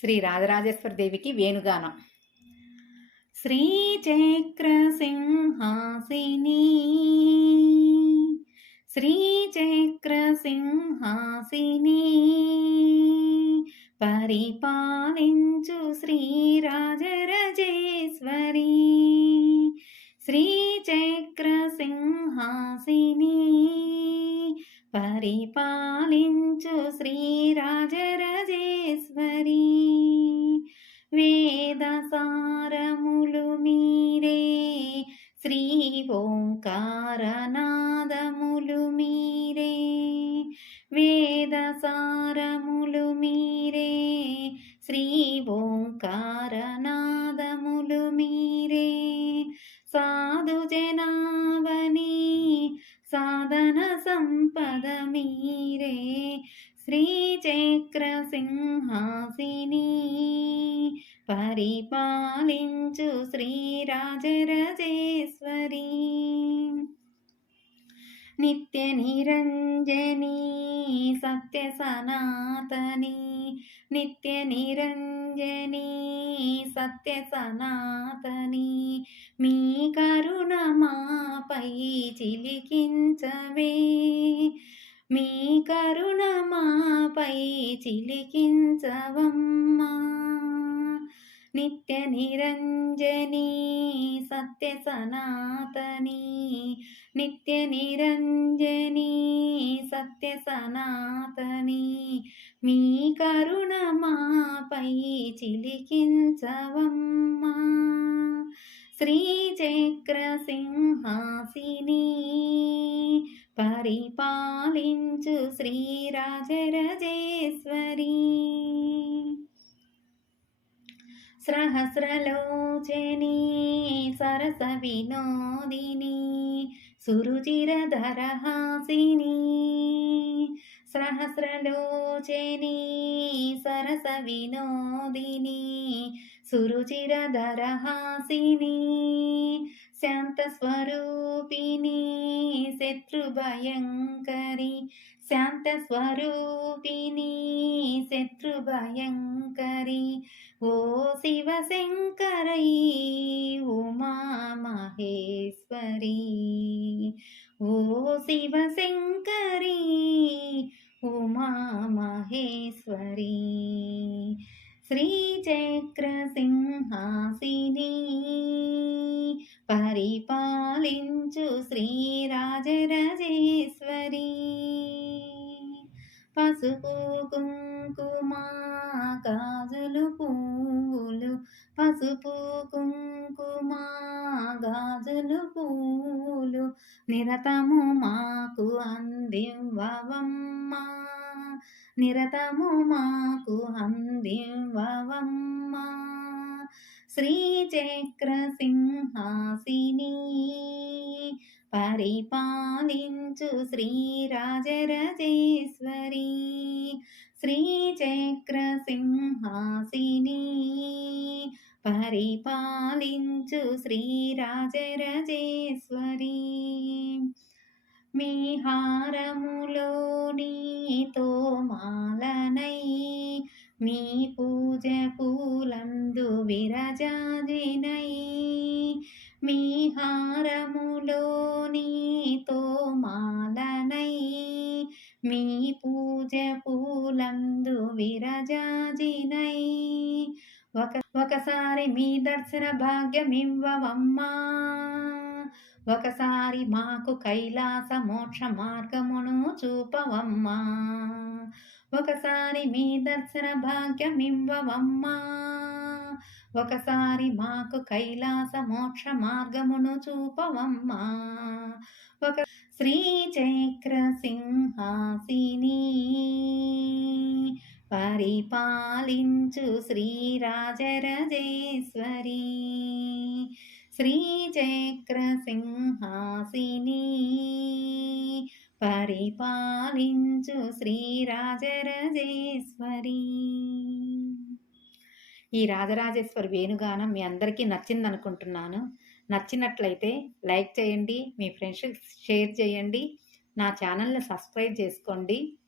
శ్రీ రాజరాజేశ్వరి దేవికి వేణుగానం. శ్రీచక్ర సింహాసిని శ్రీచక్ర సింహాసిని పరిపాలించు శ్రీరాజరాజేశ్వరి శ్రీచక్ర సింహాసిని పరిపాలించు శ్రీరాజరాజేశ్వరి వేద సారములు మీరే శ్రీ ఓంకారనాదములు మీరే వేద సారములు మీరే శ్రీ ఓంకారనాదములు మీరే సాధు జనావని సాధన సంపద మీరే శ్రీచక్ర సింహాసిని పరిపాలించు శ్రీరాజరాజేశ్వరి నిత్య నిరంజని సత్య సనాతని నిత్య నిరంజని సత్య సనాతని మీ కరుణ మాపై చిలికించవే మీ కరుణ మాపై చిలికించవమ్మా నిత్య నిరంజని సత్య సనాతని నిత్య నిరంజని సత్య సనాతని మీ కరుణ మాపై చిలికించవమ్మా శ్రీచక్ర సింహాసిని పరిపాలించు శ్రీరాజరాజేశ్వరి సహస్రలోచని సరస వినోదిని సురుచిరధరహాసిని సహస్రలోచని సరస వినోదిని సురుచిరధరహాసిని శాంత స్వరూపిణి శత్రుభయంకరి శాంత స్వరూపిణి శత్రుభయంకరి ఓ శివశంకరై ఉమా మహేశ్వరి ఓ శివశంకరి ఉమా మహేశ్వరి శ్రీచక్ర సింహాసిని పరిపాలించు శ్రీరాజరాజేశ్వరి పసుపు కుంకుమ గాజులు పువ్వులు పసుపు కుంకుమ గాజులు పువ్వులు నిరతము మాకు అందివ్వవమ్మా నిరతము మాకు అందివ్వవమ్మా శ్రీచక్ర సింహాసిని పరిపాలించు శ్రీరాజరాజేశ్వరి శ్రీచక్ర సింహాసిని పరిపాలించు శ్రీరాజరాజేశ్వరి మీ హారములోనితో మాలనై మీ పూజ పూలందు విరజాజినై మీ హారములోనితో మాలనై మీ పూజ పూలందు విరజాజినై ఒకసారి మీ దర్శన భాగ్యమివ్వవమ్మా ఒకసారి మాకు కైలాస మోక్ష మార్గమును చూపవమ్మా ఒకసారి మీ దర్శన భాగ్యమివ్వవమ్మా ఒకసారి మాకు కైలాస మోక్ష మార్గమును చూపవమ్మా ఒక శ్రీచక్ర సింహాసిని పరిపాలించు శ్రీరాజరాజేశ్వరి శ్రీచక్ర సింహాసిని పరిపాలించు శ్రీరాజరాజేశ్వరి. ఈ రాజరాజేశ్వరి వేణుగానం మీ అందరికీ నచ్చిందనుకుంటున్నాను. నచ్చినట్లయితే లైక్ చేయండి, మీ ఫ్రెండ్స్కి షేర్ చేయండి, నా ఛానల్ని సబ్స్క్రైబ్ చేసుకోండి.